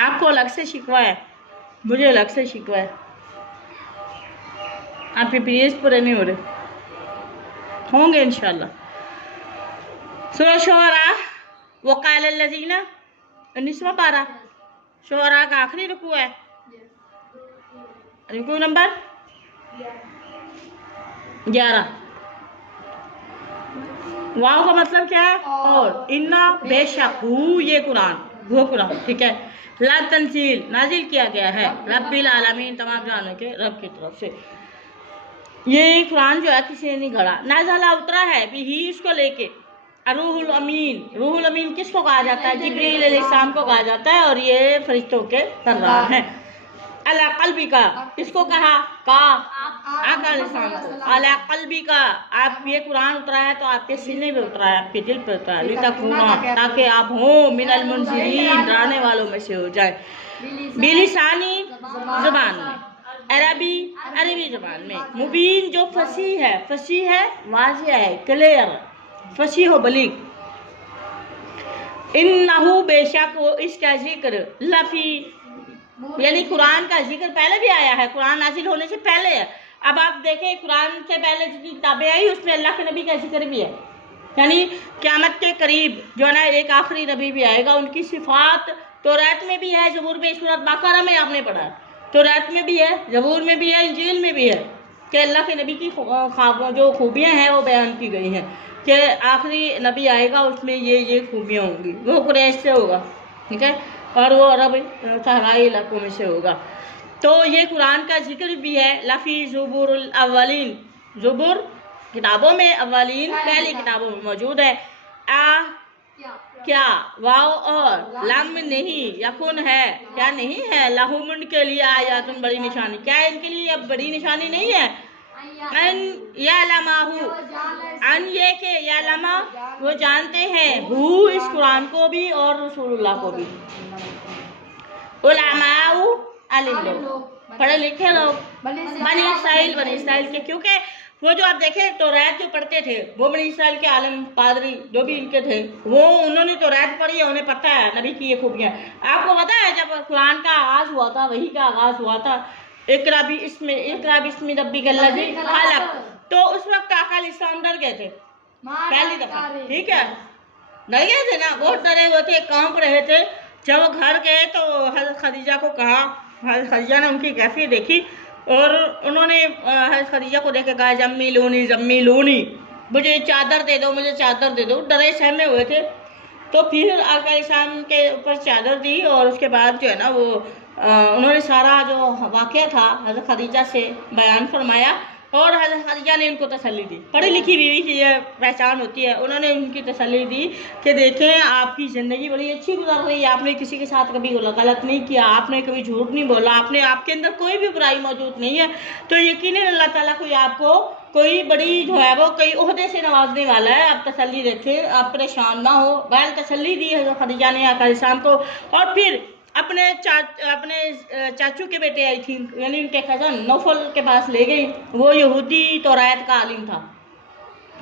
आपको अलग से शिकवा है, मुझे अलग से शिकवा है। आपके पीरियड्स पूरे नहीं हो रहे, होंगे इंशाल्लाह। सूरह शुअरा वक़ाल लज़ीना 19वां पारा, शुअरा का आखिरी रुकू है, रुकू नंबर 11। वाव का मतलब क्या है? और इन्ना बेशक हु, ये कुरान, वो कुरान, ठीक है, ला तंजील नाजिल किया गया है रब्बिल आलमीन, तमाम जानों के रब की तरफ से। ये कुरान जो है किसी ने नहीं गढ़ा, नाज़ला उतरा है भी ही इसको लेके रूहुल अमीन। रूहुल अमीन किसको कहा जाता है? जिब्रील अलैहिस्सलाम को कहा जाता है, और ये फरिश्तों के सरदार हैं। अला कल्बी का किसको कहा? का आका लिसान को। अला कल्बी का, आप ये कुरान उतरा है तो आपके सीने पे उतरा है, आपके दिल पे उतरा है, लितकुना, ताकि आप हो मिनल मुनज़िरीन, डराने वालों में से हो जाए, बिलिसानी जुबान में, अरबी जुबान में, मुबीन जो फसी है, वाज़िह है, क्लियर, फसी हो बलीग। इन्नहु बेशक वो इसका जिक्र लफी, यानी कुरान का जिक्र पहले भी आया है, कुरान नाजिल होने से पहले है। अब आप देखें कुरान से पहले जितनी किताबें आई उसमें अल्लाह के नबी का जिक्र भी है, यानी क़यामत के करीब जो है ना एक आखिरी नबी भी आएगा, उनकी सिफात तौरात में भी है, ज़बूर में, सूरह बकरा में आपने पढ़ा है, तौरात में भी है, ज़बूर में भी है, इंजील में भी है कि अल्लाह के नबी की जो खूबियाँ हैं वो बयान की गई हैं कि आखिरी नबी आएगा उसमें ये खूबियाँ होंगी, वो कुरैश से होगा, ठीक है, और वो अरब सहराई इलाकों में से होगा। तो ये कुरान का जिक्र भी है लफ़ी ज़ुबुरुल अव्वलीन, ज़ुबुर किताबों में, अव्वलीन पहली किताबों में मौजूद है। क्या वाव और लम नहीं, यकुन है, क्या नहीं है, लहुम के लिए आयातुन बड़ी निशानी, क्या इनके लिए अब बड़ी निशानी नहीं है? अन यालमाहु, अन ये के यालमा वो जानते हैं, हु इस कुरान को भी और रसूलुल्लाह को भी, उलमाउ आलिम लोग, पढ़े लिखे लोग, बनी इसराइल के, क्योंकि वो जो आप देखें तौरात जो पढ़ते थे वो बनी इसराइल के आलिम पादरी जो भी इनके थे, वो उन्होंने तौरात पढ़ी है, उन्हें पता है नबी की ये खूबियाँ। आपको पता है जब कुरान का आगाज़ हुआ था, वही का आगाज़ हुआ था, इकरा बिस्मि रब्बिकल लज़ी खलक़, तो उस वक्त आका अलैहिस्सलाम डर गए थे पहली दफा, ठीक है, डर गए थे ना, बहुत डरे हुए थे, कांप रहे थे। जब वो घर गए तो हज़रत खदीजा को कहा, हज़रत खदीजा ने उनकी कैफियत देखी और उन्होंने हज़रत खदीजा को देख के कहा जम्मी लूनी, मुझे चादर दे दो, मुझे चादर दे दो, डरे सहमे हुए थे। तो फिर आका अलैहिस्सलाम के ऊपर चादर दी और उसके बाद जो है ना वो उन्होंने सारा जो वाक़या था हज़रत खदीजा से बयान फरमाया और हज़रत खदीजा ने उनको तसल्ली दी। पढ़ी लिखी बीवी की ये पहचान होती है, उन्होंने उनकी तसल्ली दी कि देखें आपकी ज़िंदगी बड़ी अच्छी गुजर रही है, आपने किसी के साथ कभी गलत नहीं किया, आपने कभी झूठ नहीं बोला, आपके अंदर कोई भी बुराई मौजूद नहीं है, तो यकीनन अल्लाह ताला कोई आपको कोई बड़ी जो है वो कई ओहदे से नवाजने वाला है, आप तसल्ली रखें, आप परेशान ना हो। बैल तसल्ली दी हज़रत खदीजा ने आका अलैहिस्सलाम को, और फिर अपने चाचू के बेटे आई थी, यानी उनके कज़न नौफल के पास ले गई, वो यहूदी तौरात का आलिम था,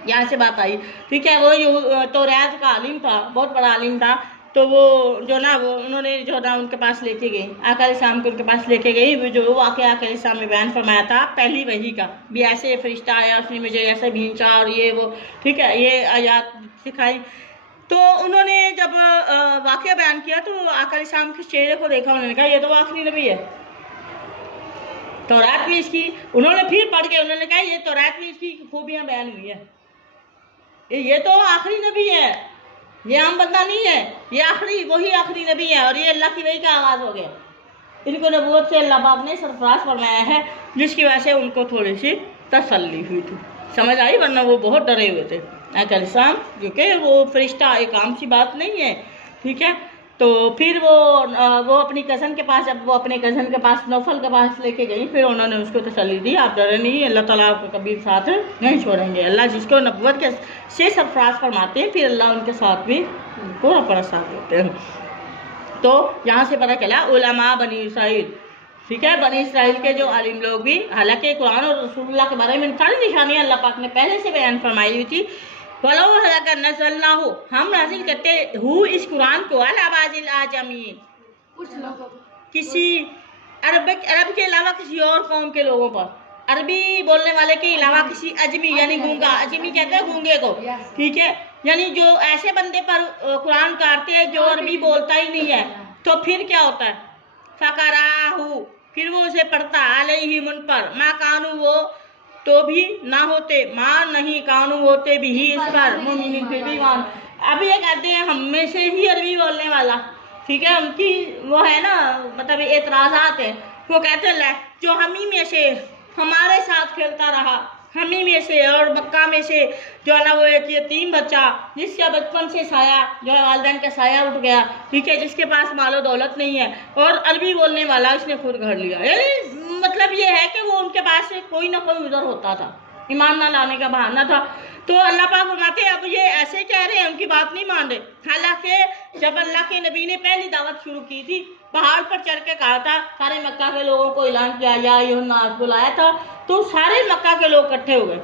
यहाँ से बात आई, ठीक है, वो तौरात का आलिम था, बहुत बड़ा आलिम था। तो वो जो ना वो उन्होंने जो ना उनके पास लेके गई, आका अलैहिस्सलाम को उनके पास लेके गई, वो जो वाक़या आका अलैहिस्सलाम ने बयान फरमाया था पहली वही का भी, ऐसे फरिश्ता आया उसने मुझे ऐसे भींचा और ये वो, ठीक है, ये आयात सिखाई। तो उन्होंने जब वाक़या बयान किया तो आका अलैहिस्सलाम के चेहरे को देखा, उन्होंने कहा ये तो आखिरी नबी है, तौरात भी इसकी, उन्होंने फिर पढ़ के उन्होंने कहा ये तौरात में इसकी खूबियाँ बयान हुई है, ये तो आखिरी नबी है, ये आम बंदा नहीं है, ये वही आखिरी नबी है, और ये अल्लाह की वही का आगाज़ हो गया। इनको नबूवत से अल्लाह पाक ने सरफराज फरमाया है, जिसकी वजह से उनको थोड़ी सी तसल्ली हुई थी, समझ आई, वरना वो बहुत डरे हुए थे आका अलैहिस्सलाम, क्योंकि वो फरिश्ता एक आम सी बात नहीं है, ठीक है। तो फिर वो अपनी कज़न के पास, जब वो अपने कज़न के पास नौफल के पास लेके गई, फिर उन्होंने उसको तसल्ली दी, आप डरे नहीं, अल्लाह ताला आपको कभी साथ नहीं छोड़ेंगे। अल्लाह जिसको नबूवत के से सरफराज फरमाते हैं, फिर अल्लाह उनके साथ भी पूरा साथ देते हैं। तो यहाँ से पता चला उलमा बनी इसराइल, ठीक है, बनी इसराइल के जो आलिम लोग भी, हालांकि कुरान और रसूलुल्लाह के बारे में सारी निशानियाँ अल्लाह पाक ने पहले से बयान फरमाई हुई थी। वलो अगर नज़लना हो, हम नाजिल करते हु इस कुरान को अला बाजिल आजमीन, किसी अरब के अलावा किसी और कौम के लोगों पर, अरबी बोलने वाले के अलावा किसी अजमी यानी गूंगा, अजमी कहते हैं गूंगे को, ठीक है, यानी जो ऐसे बंदे पर कुरान काटते हैं जो अरबी बोलता ही नहीं है, तो फिर क्या होता है, फकराहू, फिर वो उसे पढ़ता, अलैहि मुन पर, माँ कानू वो तो भी ना होते, माँ नहीं कानू होते भी ही इस पर, मुमिन फिर भी मान। अब ये कहते हैं हम में से ही अरबी बोलने वाला, ठीक है, उनकी वो है ना, मतलब एतराज़ात है, वो कहते हैं जो हम ही में से हमारे साथ खेलता रहा, हम ही में से, और मक्का में से जो है ना वो एक यतीम बच्चा जिसका बचपन से साया जो है वालिदैन का साया उठ गया, ठीक है, जिसके पास मालो दौलत नहीं है और अरबी बोलने वाला उसने खुद घर लिया, यानी मतलब ये है कि वो उनके पास से कोई ना कोई उधर होता था, ईमान ना लाने का बहाना था। तो अल्लाह पाक फरमाते अब ये ऐसे कह रहे हैं, उनकी बात नहीं मान रहे। हालांकि जब अल्लाह के नबी ने पहली दावत शुरू की थी, पहाड़ पर चढ़ के कहा था, सारे मक्का के लोगों को ऐलान किया, या अय्युहन्नास बुलाया था, तो सारे मक्का के लोग इकट्ठे हो गए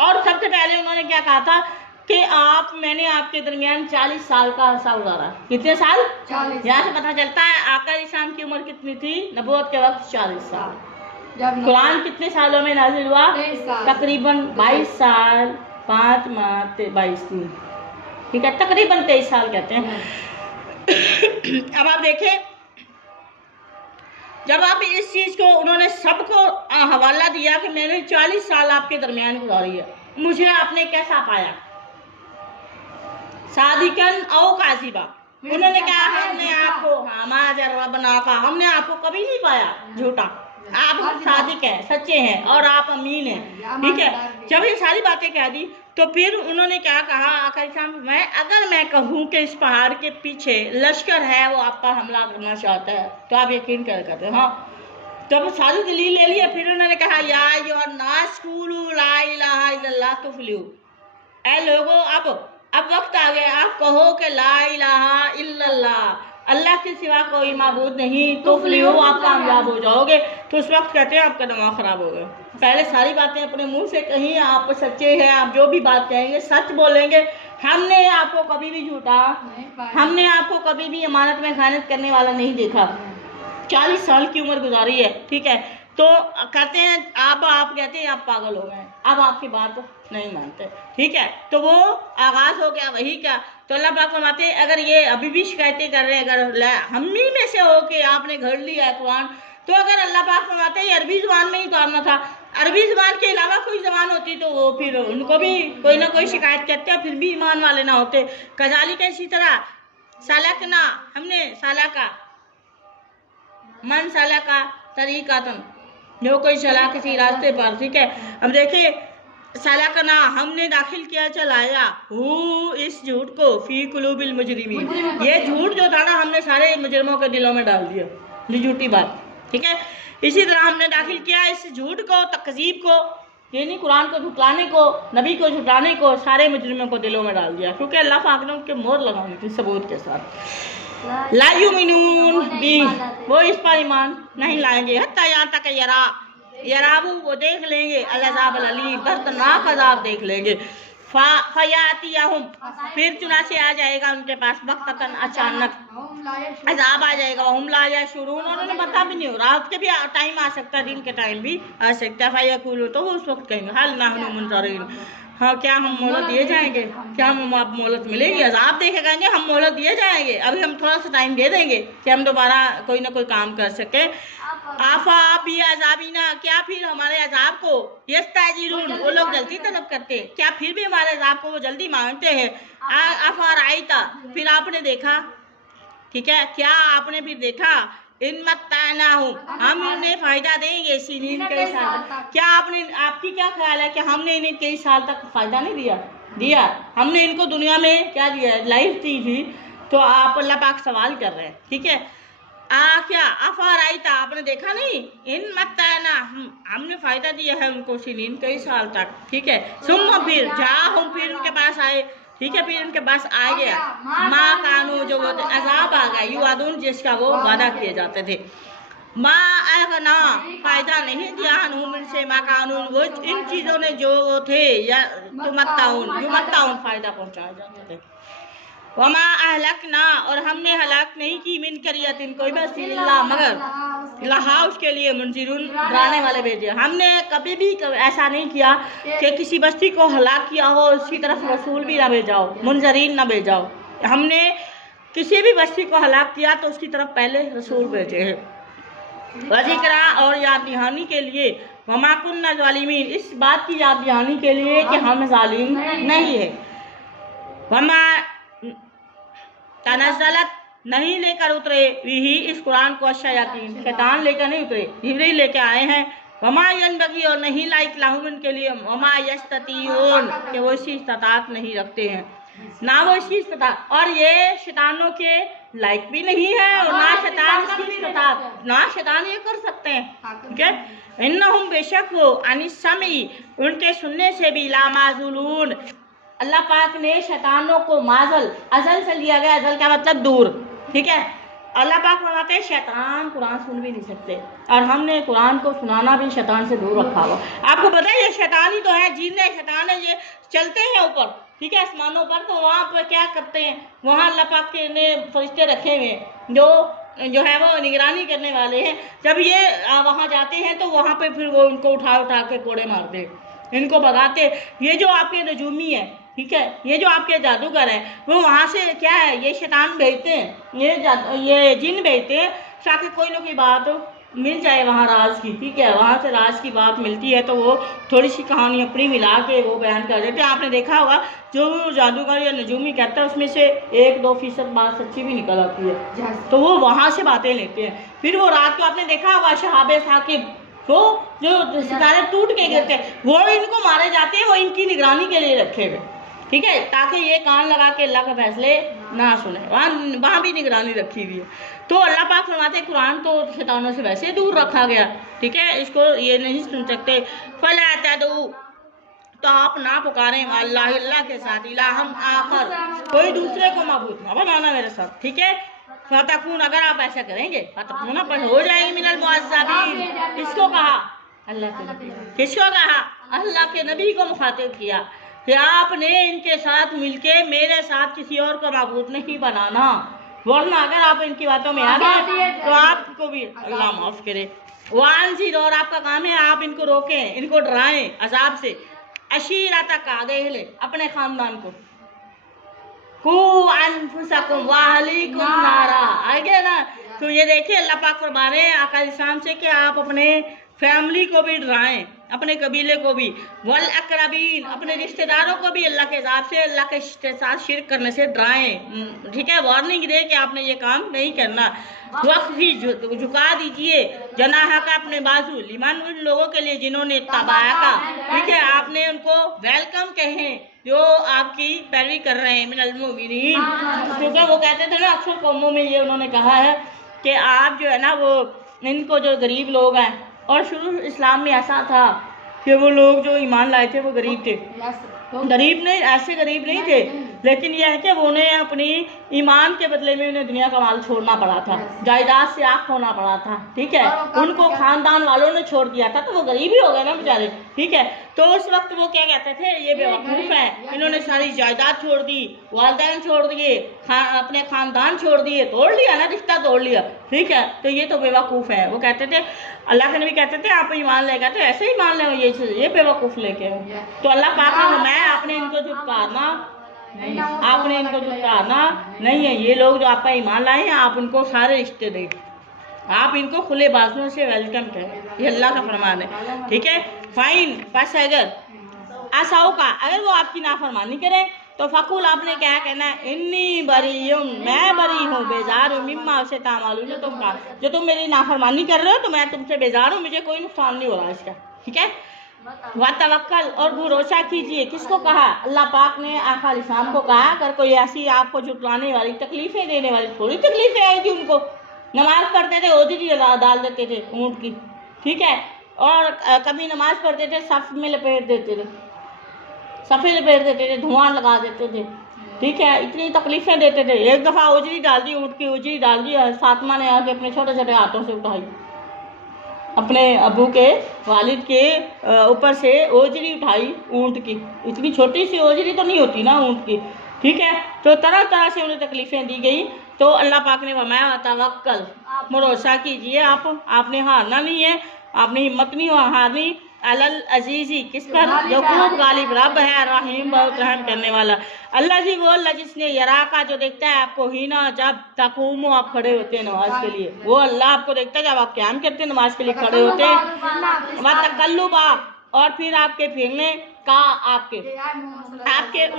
और सबसे पहले उन्होंने क्या कहा था कि मैंने आपके दरमियान 40 साल का अरसा गुजारा। कितने साल? 40। यहाँ से पता चलता है आका इस्लाम की उम्र कितनी थी नबूवत के वक्त? 40 साल। कुरान कितने सालों में नाजिल हुआ? तकरीबन 22 साल 5 माह 22 दिन, ठीक है, तकरीबन 23 साल कहते हैं। अब आप देखें, जब आप इस चीज को उन्होंने सबको हवाला दिया कि मैंने 40 साल आपके दरमियान गुजारी है, मुझे आपने कैसा पाया? सादिकन औ काज़िबा, उन्होंने कहा हमने आपको हमने आपको कभी नहीं पाया झूठा, आप सादिक हैं, सच्चे हैं और आप अमीन हैं, ठीक है। जब ये सारी बातें कह दी तो फिर उन्होंने क्या कहा, आका इस्लाम अगर मैं कहूँ कि इस पहाड़ के पीछे लश्कर है, वो आप पर हमला करना चाहता है, तो आप यकीन कर करते हाँ। तो अब सारी दलील ले लिया, फिर उन्होंने कहा या अय्युहन्नास क़ूलू ला इलाहा इल्लल्लाह तुफ़्लिहू, ऐ लोगों अब वक्त आ गया, आप कहो कि ला इलाहा इल्लल्लाह, अल्लाह के सिवा कोई माबूद नहीं, तुफ़्लिहू, आप कामयाब हो जाओगे। तो उस वक्त कहते हैं आपका दिमाग खराब हो गया, पहले सारी बातें अपने मुंह से कहीं, आप सच्चे हैं, आप जो भी बात कहेंगे सच बोलेंगे, हमने आपको कभी भी झूठा, हमने आपको कभी भी अमानत में खयानत करने वाला नहीं देखा। 40 साल की उम्र गुजारी है, ठीक है, तो कहते हैं आप कहते हैं आप पागल हो गए, अब आपकी बात नहीं मानते, ठीक है। तो वो आगाज हो गया वही क्या, तो अल्लाह पाक फरमाते हैं अगर ये अभी भी शिकायतें कर रहे हैं, अगर हम ही में से हो कि आपने घर लिया है कुरान, तो अगर अल्लाह पाक फरमाते हैं अरबी जुबान में ही उतारना था, अरबी जुबान के अलावा कोई जबान होती तो वो फिर उनको भी कोई ना कोई शिकायत करते, फिर भी ईमान वाले ना होते। कजाली का इसी तरह सालकना, हमने साला का मन साला का तरीका तुम, जो कोई चला किसी रास्ते पर, ठीक है। अब देखिए सालकना, हमने दाखिल किया, चलाया, हु इस झूठ को, फी कुलूबिल मुजरिमीन, ये झूठ जो था ना हमने सारे मुजरिमों के दिलों में डाल दिया, ये झूठी बात, ठीक है। इसी तरह हमने दाखिल किया इस झूठ को, तकजीब को, यानी कुरान को झुटलाने को, नबी को झुटलाने को, सारे मुजरिमों को दिलों में डाल दिया, क्योंकि अल्लाह पाक ने उनके मोहर लगाई थी सबूत के साथ। ला युमिनून बी, वो इस पर ईमान नहीं लाएंगे, हत्ता यहाँ तक यराबू, वो देख लेंगे, अज़ाब अलीम, दर्दनाक अज़ाब देख लेंगे। फयातियाहुम, फिर चुनाचे आ जाएगा उनके पास, वक्तन अचानक अज़ाब आ जाएगा, हम ला यशुरून, उन्होंने पता भी नहीं हो, रात के भी टाइम आ सकता है, दिन के टाइम भी आ सकता है। फयक़ूलू, तो वो उस वक्त कहेंगे हल नहनु मुनज़रीन, हाँ क्या हम मोहलत दिए जाएंगे, क्या हम आप मोहलत मिलेगी, अज़ाब देखे कहेंगे हम मोहलत दिए जाएंगे, अभी हम थोड़ा सा टाइम दे देंगे कि हम दोबारा कोई ना कोई काम कर सके। आफा भी अज़ाबिना, क्या फिर हमारे अज़ाब को, यस्ताजिरून, वो लोग जल्दी तलब करते, क्या फिर भी हमारे अज़ाब को वो जल्दी मांगते हैं। आफा राइता, फिर आपने देखा, ठीक है, क्या आपने फिर देखा, इन मत्तानाहुम, हम उन्हें फायदा देंगे सीनीन कई साल, क्या आपकी क्या ख्याल है कि हमने इन्हें कई साल तक फायदा नहीं दिया, हमने इनको दुनिया में क्या दिया, लाइफ दी थी। तो आप अल्लाह पाक सवाल कर रहे हैं, ठीक है, क्या अफराइता, आपने देखा नहीं, इन मत्ताना, हमने फायदा दिया है उनको सीनीन कई साल तक, ठीक है। सुम्मा, फिर जाहुम, फिर उनके पास आए, ठीक है, फिर उनके पास आ गया, माँ कानू, जो वो अजाब आ गया, युवादून, जिसका वो वादा किए जाते थे, माँ अगना, फायदा नहीं दिया हनूम से, माँ कानून, वो इन चीज़ों ने जो वो थे, या तुमत्ताउन, फायदा पहुँचाए जाते थे। वमा अहलकना, और हमने हलाक नहीं की मिन करियतिन कोई बस्ती इल्ला मगर लहा उसके लिए मुंजिरुन डराने वाले भेजे। हमने कभी भी ऐसा नहीं किया कि किसी बस्ती को हलाक किया हो उसकी तरफ रसूल भी ना भेजाओ, मुंजरीन ना भेजाओ। हमने किसी भी बस्ती को हलाक किया तो उसकी तरफ पहले रसूल भेजे हैं। वज़िक्रा, और याद दहानी के लिए, वमा कुन्ना ज़ालिमीन, इस बात की याद दहानी के लिए कि हम जालिम नहीं है। वमा तनज़्ज़लत, नहीं लेकर उतरे ही इस कुरान को शयातीन, शैतान लेकर नहीं उतरे, जिब्रील लेकर आए हैं। वमा यनबगी, और नहीं लायक लहुम उनके लिए, वमा यस्ततीऊन, कि वो इसकी इस्तात नहीं रखते हैं, ना वो इसकी इस्तात, और ये शैतानों के लायक भी नहीं है और ना शैतान इसकी इस्तात, ना शैतान ये कर सकते हैं। ठीक है, इन्नहुम, बेशक वो, अनिस्समी, उनके सुनने से भी, लामाज़ुलून, अल्लाह पाक ने शैतानों को माजल, अजल से लिया गया, अजल का मतलब दूर। ठीक है, अल्लाह पाक फरमाते हैं शैतान कुरान सुन भी नहीं सकते, और हमने कुरान को सुनाना भी शैतान से दूर रखा हुआ। आपको पता है ये शैतान ही तो है, जिन है शैतान है, ये चलते हैं ऊपर, ठीक है, आसमानों पर, तो वहाँ पर क्या करते हैं, वहाँ अल्लाह पाक के ने फरिश्ते रखे हुए हैं जो है वो निगरानी करने वाले हैं। जब ये वहाँ जाते हैं तो वहाँ पे फिर वो उनको उठा उठा के कोड़े मारते, इनको भगाते। ये जो आपके नजूमी है, ठीक है, ये जो आपके जादूगर है, वो वहाँ से क्या है, ये शैतान भेजते हैं, ये जिन भेजते हैं ताकि कोई लोग की बात मिल जाए वहाँ राज की। ठीक है, वहाँ से राज की बात मिलती है तो वो थोड़ी सी कहानी अपनी मिला के वो बयान कर देते हैं। आपने देखा होगा जो जादूगर या नजूमी कहता है उसमें से 1-2% बात सच्ची भी निकल आती है, तो वो वहाँ से बातें लेते हैं। फिर वो रात को आपने देखा होगा शहाबे साकिब, तो जो सितारे टूट के गिरते हैं वो इनको मारे जाते हैं, वो इनकी निगरानी के लिए रखे हुए, ठीक है, ताकि ये कान लगा के अल्लाह के फैसले ना सुने। वहाँ भी निगरानी रखी हुई है। तो अल्लाह पाक फरमाते हैं कुरान तो शैतानों से वैसे दूर रखा गया, ठीक है, इसको ये नहीं सुन सकते। फला तदऊ, तो आप ना पुकारें अल्लाह के साथ इलाहम आखर, कोई दूसरे को माबूद ना बनाना मेरे साथ। ठीक है, फतकून, अगर आप ऐसा करेंगे फतकून पर हो जाएंगे मिनल मुअज़्ज़बीन। किसको कहा? अल्लाह के नबी। किसको कहा? अल्लाह के नबी को मुखातिब किया कि आपने इनके साथ मिलके मेरे साथ किसी और को माबूद नहीं बनाना, वरना अगर आप इनकी बातों में आ गए तो आपको भी अल्लाह माफ करे। वानज़िर, और आपका काम है आप इनको रोकें, इनको डराएं अजाब से। अशीरतक, आगे ले अपने खानदान को, कू अनफुसकुम व अहलीकुम नारा, आगे ना। तो ये देखिए अल्लाह पाक फरमा रहे हैं आका इस्लाम से कि आप अपने फैमिली को भी डराएं, अपने कबीले को भी, वल अकरबीन, अपने रिश्तेदारों को भी अल्लाह के अज़ाब से, अल्लाह के साथ शिरक करने से डराएं। ठीक है, वार्निंग दे कि आपने ये काम नहीं करना। वक्त भी झुका दीजिए जनाहा का, अपने बाजू, लिमान, उन लोगों के लिए जिन्होंने तबाया का, ठीक है, आपने उनको वेलकम कहें जो आपकी पैरवी कर रहे हैं मिनल मुमिनीन, क्योंकि वो कहते थे ना अक्सर कौमों में ये उन्होंने कहा है कि आप जो है ना वो इनको जो गरीब लोग हैं, और शुरू इस्लाम में ऐसा था कि वो लोग जो ईमान लाए थे वो गरीब थे, गरीब नहीं, ऐसे गरीब नहीं थे, लेकिन यह है कि वो उन्हें अपनी ईमान के बदले में उन्हें दुनिया का माल छोड़ना पड़ा था, जायदाद से आँख होना पड़ा था। ठीक है, उनको खानदान वालों ने छोड़ दिया था, तो वो गरीब ही हो गए ना बेचारे। ठीक है, तो उस वक्त वो क्या कहते थे, ये बेवकूफ़ है, इन्होंने सारी जायदाद छोड़ दी, वालिदैन छोड़ दिए, अपने खानदान छोड़ दिए, तोड़ लिया ना, रिश्ता तोड़ लिया। ठीक है, तो ये तो बेवकूफ़ है। वो कहते थे, अल्लाह के नबी कहते थे आप ईमान लेगा तो ऐसे ही मान लो, ये बेवकूफ़ लेके। तो अल्लाह पाक ने फरमाया आपने इनको झुटकारना नहीं, आपने इनको झुटकारना नहीं है। ये लोग जो आपका ईमान लाए हैं आप उनको सारे रिश्ते दें, आप इनको खुले बाजुओं से वेलकम करें, ये अल्लाह का फरमान है। ठीक है, फाइन, बस अगर आसाओ का, अगर वो आपकी नाफरमानी करें तो फ़कुल, आपने क्या कहना है, इन्नी बरीउन, मैं बरी हूँ, बेजार हूँ, मिम्मा से तामालून, जो तुम मेरी नाफरमानी कर रहे हो तो मैं तुमसे बेजार हूँ, मुझे कोई नुकसान नहीं हो रहा इसका। ठीक है, व तवक्कल, और भरोसा कीजिए। किसको कहा? अल्लाह पाक ने आका इस्लाम को कहा। अगर कोई ऐसी आपको जुटलाने वाली, तकलीफ़ें देने वाली, थोड़ी तकलीफ़ें आई थी उनको, नमाज पढ़ते थे ओजरी डाल देते थे ऊँट की, ठीक है, और कभी नमाज पढ़ते थे सफ़ में लपेट देते थे, सफ़े लपेट देते थे, धुआं लगा देते थे। ठीक है, इतनी तकलीफ़ें देते थे। एक दफ़ा ओजरी डाल दी, ऊँट की ओजरी डाल दी, फातिमा ने आके अपने छोटे छोटे हाथों से उठाई, अपने अबू के वालिद के ऊपर से ओजरी उठाई ऊँट की। इतनी छोटी सी ओजरी तो नहीं होती ना ऊँट की, ठीक है। तो तरह तरह से उन्हें तकलीफ़ें दी गई। तो अल्लाह पाक ने फरमाया तवक्कल, भरोसा कीजिए आपने हारना नहीं है, आपने हिम्मत नहीं हारनी। अलल अजीज़ी, किस पर? जो खूब गालिब, रब है रहीम, बहुत रहम करने वाला। अल्लाह जी वो अल्लाह जिसने यरा का, जो देखता है आपको, हीना जब तकूमो, आप खड़े होते हैं नमाज के लिए, वो अल्लाह आपको देखता है जब आप क़याम करते हैं, नमाज के लिए खड़े होते हैं। व तकल्लुबा, और फिर आपके फिरने का, आपके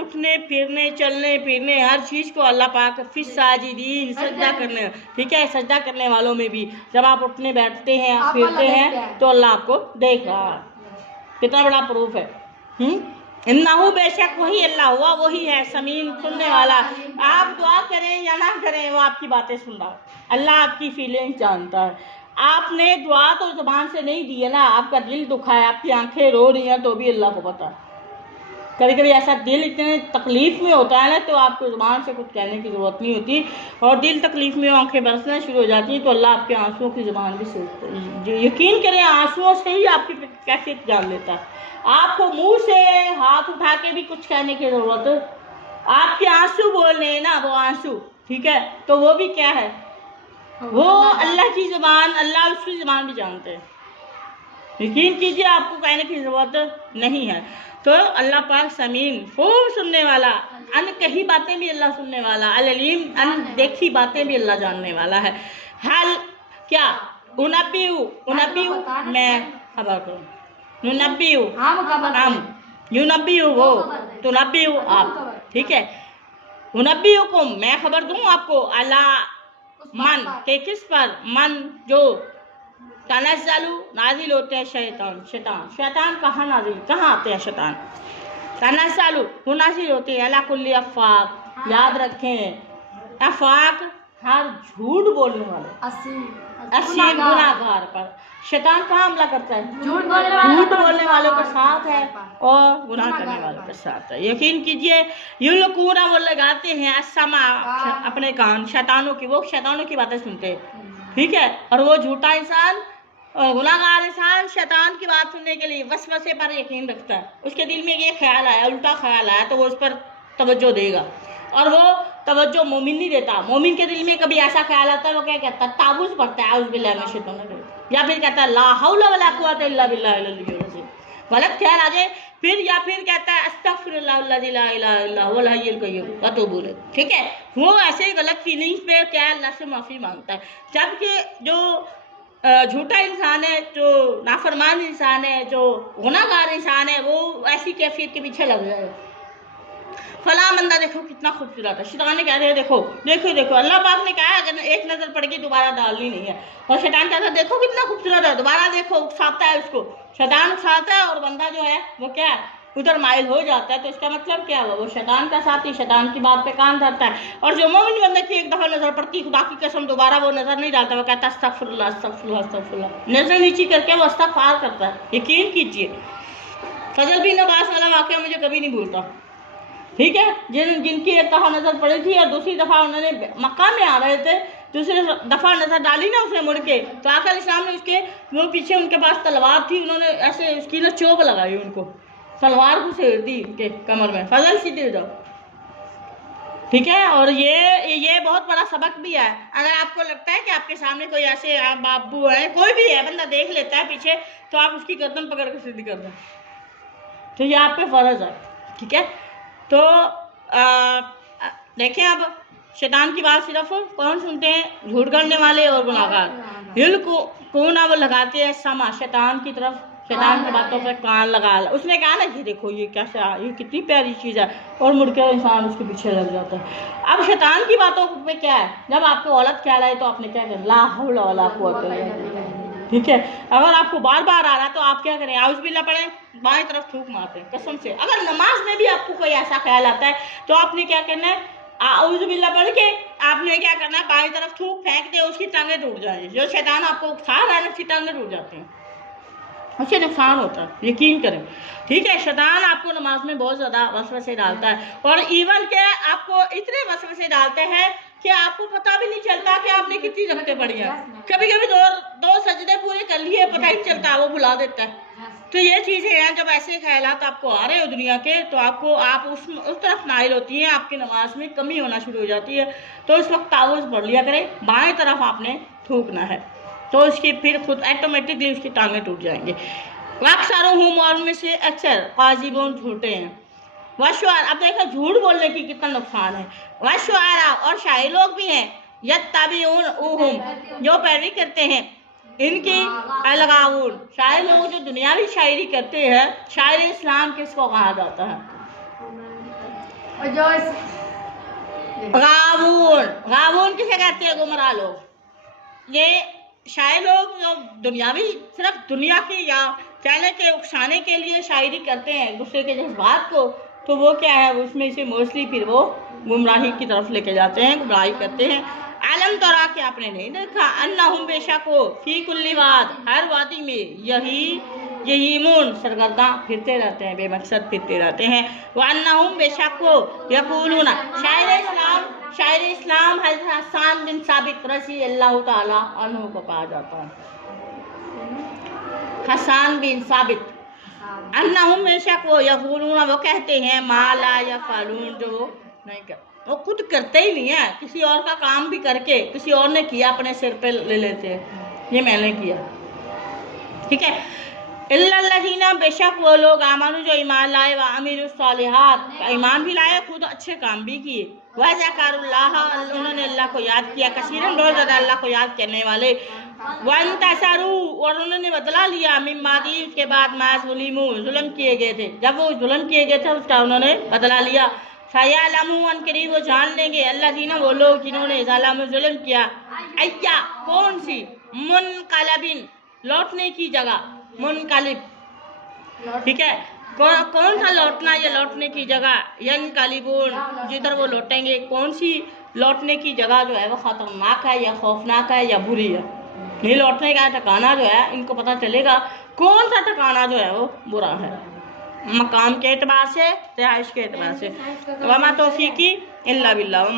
उठने फिरने, चलने फिरने, हर चीज़ को अल्लाह पाक फिस साजिदीन, सजदा करने, ठीक है, सजदा करने वालों में भी, जब आप उठने बैठते हैं, आप फिरते हैं, तो अल्लाह आपको देख रहा है। कितना बड़ा प्रूफ है। इन्नहु, बेशक वही अल्लाह हुआ, वही है समीन, सुनने वाला। आप दुआ करें या ना करें, वो आपकी बातें सुन रहा है। अल्लाह आपकी फीलिंग्स जानता है। आपने दुआ तो ज़बान से नहीं दी है ना, आपका दिल दुखा है, आपकी आंखें रो रही हैं, तो भी अल्लाह को पता है। कभी कभी ऐसा दिल इतने तकलीफ़ में होता है ना, तो आपको ज़ुबान से कुछ कहने की ज़रूरत नहीं होती, और दिल तकलीफ़ में आंखें बरसना शुरू हो जाती हैं, तो अल्लाह आपके आंसुओं की ज़ुबान भी सोचता, यकीन करें, आंसुओं से ही आपकी कैफियत जान लेता है। आपको मुंह से हाथ उठा के भी कुछ कहने की ज़रूरत, आपके आंसू बोल रहे हैं ना, वो आंसू, ठीक है, तो वो भी क्या है, वो अल्लाह की ज़ुबान, अल्लाह उसकी ज़ुबान भी जानते हैं। यकीन कीजिए, आपको कहने की ज़रूरत नहीं है। तो अल्लाह पाक समीन, खूब सुनने वाला, अनकही बातें भी अल्लाह सुनने वाला, अलीम, अनदेखी बातें भी अल्लाह जानने वाला है। हल क्या, उनब्बियु, मैं खबर करूँ, नुनब्बियु हम, युनब्बियु वो, तुनब्बियु आप, ठीक है। उनब्बियुकुम, मैं खबर दूँ आपको, अला मन, के किस पर, मन जो तनज़्ज़लु, नाजिल होते हैं, शैतान कहाँ नाजिल, कहाँ आते हैं शैतान? तनज़्ज़लु, वो नाजिल होते हैं, अला कुल्ली अफ़ाक, याद रखें, अफ़ाक, हर झूठ बोलने वाले, असीम गुनाहगार पर। शैतान कहाँ हमला करता है? झूठ बोलने वालों के साथ है, और गुनाह करने वालों के साथ है। यकीन कीजिए, युल्कूना, वो लगाते हैं, अस्समा, अपने कान, शैतानों की, वो शैतानों की बातें सुनते हैं, ठीक है। और वो झूठा इंसान और गुनाहगार इंसान शैतान की बात सुनने के लिए वसवसे पर यकीन रखता है। उसके दिल में ये ख्याल आया, उल्टा ख्याल आया, तो वो उस पर तवज्जो देगा, और वो तवज्जो मोमिन नहीं देता। मोमिन के दिल में कभी ऐसा ख्याल आता है, वो क्या कहता है, ताबूज़ पढ़ता है, औज़ बिल्लाहि मिनश शैतानिर रजीम, या फिर कहता है ला हौला वला कुव्वता इल्ला बिल्लाहिल अलिय्यिल अज़ीम, गलत ख्याल आ जाए, फिर या फिर कहता है अस्तगफिरुल्लाहल्लज़ी ला इलाहा इल्ला हुवल हय्युल क़य्यूम व अतूबु इलैह, ठीक है। वो ऐसे गलत फीलिंग्स पे क्या अल्लाह से माफ़ी मांगता है। जबकि जो झूठा इंसान है, जो नाफरमान इंसान है, जो गुनाहगार इंसान है, वो ऐसी कैफियत के पीछे लग जाए। फला बंदा देखो कितना खूबसूरत है, शैतान ने कह रहे हैं देखो देखो देखो, अल्लाह पाक ने कहा अगर एक नज़र पड़ गई दोबारा डालनी नहीं है, और शैतान कहता है देखो कितना खूबसूरत है, दोबारा देखो, उकसाता है उसको, शैतान उकसाता है, और बंदा जो है वो क्या है, उधर माइल हो जाता है। तो इसका मतलब क्या हुआ, वो शैतान का साथी, शैतान की बात पे कान धरता है। और जो मोमिन बंदे की एक दफ़ा नज़र पड़ती, खुदा की कसम दोबारा वो नज़र नहीं डालता, वो कहता है अस्तगफिरुल्लाह अस्तगफिरुल्लाह अस्तगफिरुल्लाह, नज़र नीची करके वो इस्तिग़फ़ार करता है। यकीन कीजिए, फजल बिन अब्बास वाला वाक़या मुझे कभी नहीं भूलता, ठीक है। जिनकी एक दफ़ा नज़र पड़ी थी, और दूसरी दफ़ा उन्होंने मक्का में आ रहे थे, दूसरी दफ़ा नज़र डाली ना उसने मुड़ के, तो आकर इस्लाम ने उसके, वो पीछे उनके पास तलवार थी, उन्होंने ऐसे उसकी ना चोप लगाई, उनको तलवार को छेड़ दी उनके कमर में, फजल सीधे जाओ, ठीक है। और ये बहुत बड़ा सबक भी है। अगर आपको लगता है कि आपके सामने कोई ऐसे बाबू है, कोई भी है, बंदा देख लेता है पीछे, तो आप उसकी गर्दन पकड़ के सीधी कर दें, तो ये आप पे फ़र्ज़ है, ठीक है। तो देखें, अब शैतान की बात सिर्फ कौन सुनते हैं, झूठ करने वाले और गुनाहगार। युल्कूना, वो लगाते हैं, समा, शैतान की तरफ, शैतान की बातों पर कान लगा। उसने कहा ना ये देखो ये कैसा, ये कितनी प्यारी चीज़ है, और मुड़ के इंसान उसके पीछे लग जाता है। अब शैतान की बातों पे क्या है, जब आपको गलत ख्याल आए तो आपने क्या करें, ला हौला वला कुव्वता इल्ला बिल्लाह, ठीक है। अगर आपको बार बार आ रहा है तो आप क्या करें, आउज़ बिल्लाह पढ़ें, बाएं तरफ थूक मारते हैं कसम से। अगर नमाज में भी आपको कोई ऐसा ख्याल आता है तो आपने क्या करना है, आउज़ बिल्लाह पढ़ के आपने क्या करना है, बाएं तरफ थूक फेंक दे, उसकी टांगें टूट जाएंगी। जो शैतान आपको उकसा रहा है, उसकी टांगें टूट जाती हैं, उससे नुकसान होता है, यकीन करें, ठीक है। शैतान आपको नमाज में बहुत ज़्यादा वसवसे डालता है, और इवन के आपको इतने वसवसे डालते हैं कि आपको पता भी नहीं चलता कि आपने कितनी रकअतें पढ़ी हैं। कभी कभी दो सजदे पूरे कर लिए, पता ही नहीं चलता, वो भुला देता है, तो ये चीज़ें हैं, जब ऐसे ख्यालात आपको आ रहे हो दुनिया के, तो आप उस तरफ नाइल होती हैं, आपकी नमाज में कमी होना शुरू हो जाती है। तो इस वक्त तावुज़ पढ़ लिया करें, बाएं तरफ आपने थूकना है, तो उसकी फिर खुद ऑटोमेटिकली उसकी टांगें टूट जाएंगी। अक्सरुहुम, और में से अक्सर, काज़िबून, झूठे हैं। वशुआरा, अब देखो झूठ बोलने की कितना नुकसान है। वशुआरा, और शायर लोग भी हैं, यत्तबिऊनहुम, जो पैरवी करते हैं इनकी। अलगावून, शायर लोग जो दुनियावी शायरी करते हैं, शायर इस्लाम किसको कहा जाता है? गावून। गावून किसे कहते हैं? गुमराह लोग। ये शायर लोग जो दुनियावी, सिर्फ दुनिया की या कहने के उकसाने के लिए शायरी करते हैं दूसरे के जज्बात को, तो वो क्या है, उसमें से मोस्टली फिर वो गुमराही की तरफ लेके जाते हैं, गुमराही करते हैं। आलम तोरा के आपने नहीं देखा, अन्नहुम, बेशक हो, फी कुल्ली वाद, हर वादी में, यहीमून, सरगर्दा फिरते रहते हैं, बेमकसद फिरते रहते हैं। व अन्नहुम, बेशक हो, यकूलूना, शायर इस्लाम हज़रत हसन बिन साबित रज़ी अल्लाह ताला अन्हु को कहा जाता है। हसन बिन साबित, अन्नहुम, बेशक वो, यकूलूना, वो कहते हैं, मा ला यफ़अलून, जो वो नहीं करते, वो खुद करते ही नहीं है, किसी और का काम भी करके किसी और ने किया अपने सिर पे ले लेते हैं, ये मैंने किया, ठीक है। इल्लल्लज़ीना, बेशक वो लोग, आमानु, जो ईमान लाए, व अमीलुस्सालिहात, ईमान भी लाए, खुद अच्छे काम भी किए। वह ज़करुल्लाह, उन्होंने अल्लाह को याद किया, कसीरन, बहुत ज़्यादा अल्लाह को याद करने वाले। वंतसरू, और उन्होंने बदला लिया, मिन बादी, उसके बाद, मा ज़ुलिमू, जुल्म किए गए थे, जब वो जुल्म किए गए थे उसका उन्होंने बदला लिया। सयअलमू, अनकरीब वो जान लेंगे, अल्लज़ीना, वो लोग जिन्होंने ज़लमू, जुल्म किया, अय्या, कौन सी, मुनक़लिबिन, लौटने की जगह, मुनक़लिब, ठीक है, कौन सा लौटना, या लौटने की जगह, यनक़लिबून, जिधर वो लौटेंगे, कौन सी लौटने की जगह जो है वो ख़तरनाक है या खौफनाक है या बुरी है। ये लौटने का ठिकाना जो है, इनको पता चलेगा कौन सा ठिकाना जो है वो बुरा है, मकाम के एतबार से, रिहाइश के एतबार से। वमा तौफीकी इल्ला बिल्लाह।